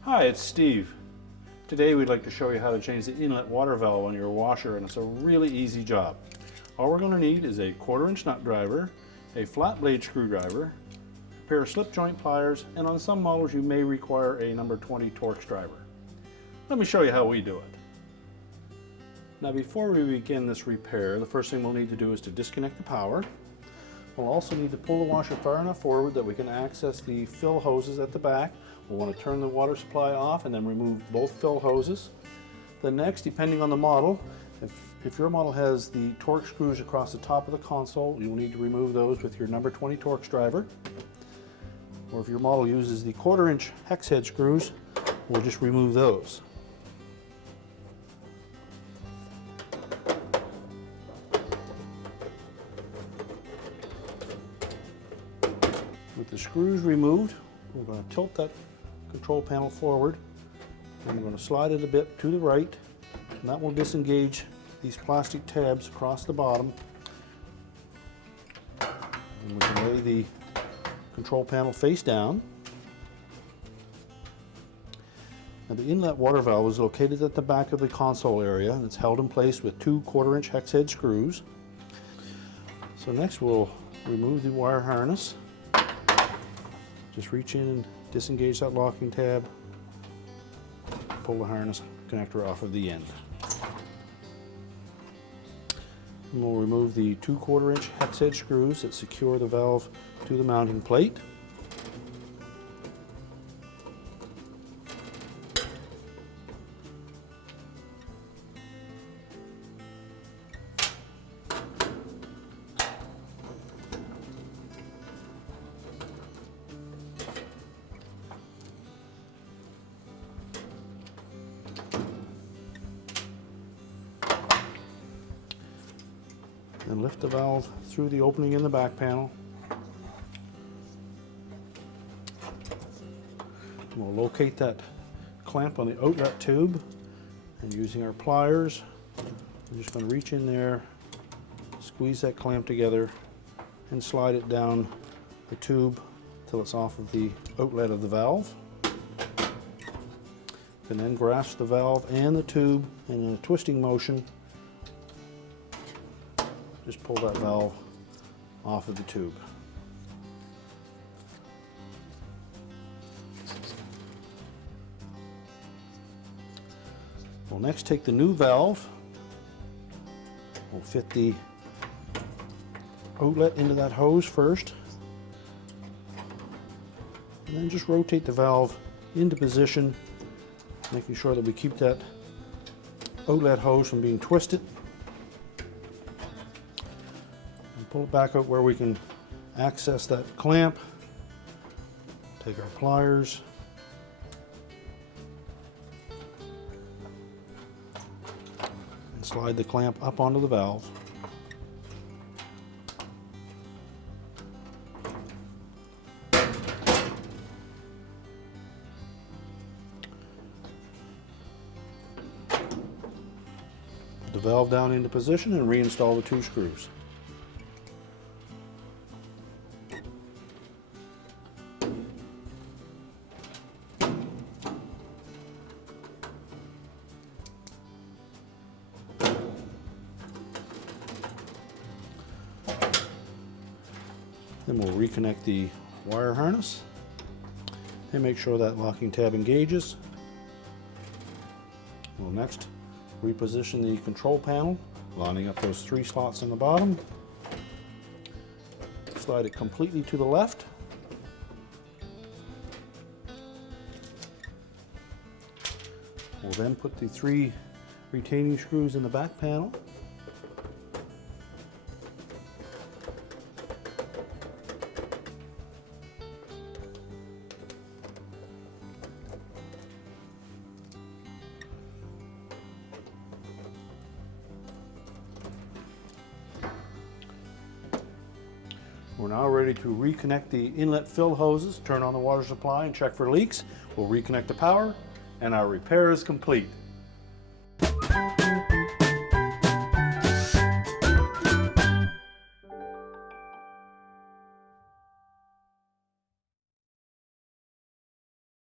Hi, it's Steve. Today we'd like to show you how to change the inlet water valve on your washer, and it's a really easy job. All we're going to need is a 1/4" nut driver, a flat blade screwdriver, a pair of slip joint pliers, and on some models you may require a number 20 Torx driver. Let me show you how we do it. Now before we begin this repair, the first thing we'll need to do is to disconnect the power. We'll also need to pull the washer far enough forward that we can access the fill hoses at the back. We'll want to turn the water supply off and then remove both fill hoses. Then next, depending on the model, if your model has the Torx screws across the top of the console, you'll need to remove those with your number 20 Torx driver. Or if your model uses the 1/4" hex head screws, we'll just remove those. With the screws removed, we're going to tilt that control panel forward, and we're going to slide it a bit to the right, and that will disengage these plastic tabs across the bottom. And we can lay the control panel face down. Now the inlet water valve is located at the back of the console area, and it's held in place with 2 1/4" hex head screws. So next we'll remove the wire harness. Just reach in and disengage that locking tab, pull the harness connector off of the end. And we'll remove the 2 1/4" hex head screws that secure the valve to the mounting plate. And lift the valve through the opening in the back panel. We'll locate that clamp on the outlet tube, and using our pliers, we're just going to reach in there, squeeze that clamp together, and slide it down the tube till it's off of the outlet of the valve. And then grasp the valve and the tube, and in a twisting motion, just pull that valve off of the tube. We'll next take the new valve. We'll fit the outlet into that hose first, and then just rotate the valve into position, making sure that we keep that outlet hose from being twisted. Pull it back out where we can access that clamp. Take our pliers, and slide the clamp up onto the valve. Put the valve down into position and reinstall the 2 screws. Then we'll reconnect the wire harness and make sure that locking tab engages. We'll next reposition the control panel, lining up those 3 slots on the bottom. Slide it completely to the left. We'll then put the 3 retaining screws in the back panel. We're now ready to reconnect the inlet fill hoses, turn on the water supply and check for leaks. We'll reconnect the power, and our repair is complete.